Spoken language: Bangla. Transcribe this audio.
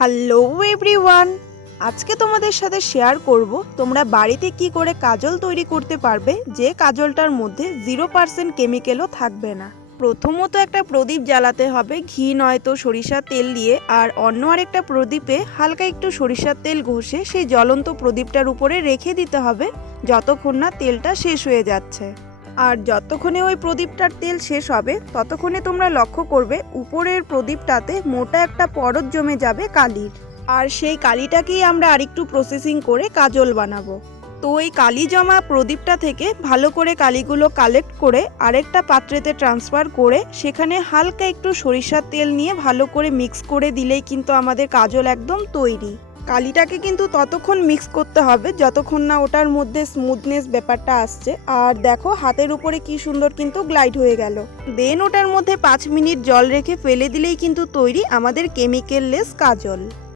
হ্যালো এভরিওয়ান, আজকে তোমাদের সাথে শেয়ার করব তোমরা বাড়িতে কি করে কাজল তৈরি করতে পারবে যে কাজলটার মধ্যে 0% কেমিক্যালও থাকবে না। প্রথমত একটা প্রদীপ জ্বালাতে হবে, ঘি নয়তো সরিষার তেল দিয়ে, আর অন্য আরেকটা প্রদীপে হালকা একটু সরিষার তেল ঘষে সেই জ্বলন্ত প্রদীপটার উপরে রেখে দিতে হবে যতক্ষণ না তেলটা শেষ হয়ে যাচ্ছে। আর যতক্ষণে ওই প্রদীপটার তেল শেষ হবে ততক্ষণে তোমরা লক্ষ্য করবে উপরের প্রদীপটাতে মোটা একটা পরত জমে যাবে কালির। আর সেই কালিটাকেই আমরা আরেকটু প্রসেসিং করে কাজল বানাবো। তো ওই কালি জমা প্রদীপটা থেকে ভালো করে কালিগুলো কালেক্ট করে আরেকটা পাত্রেতে ট্রান্সফার করে সেখানে হালকা একটু সরিষার তেল নিয়ে ভালো করে মিক্স করে দিলেই কিন্তু আমাদের কাজল একদম তৈরি। কালিটাকে কিন্তু ততক্ষণ মিক্স করতে হবে যতক্ষণ না ওটার মধ্যে স্মুথনেস ব্যাপারটা আসছে। আর দেখো হাতের উপরে কি সুন্দর কিন্তু গ্লাইড হয়ে গেল। দেন ওটার মধ্যে 5 মিনিট জল রেখে ফেলে দিলেই কিন্তু তৈরি আমাদের কেমিক্যাললেস কাজল।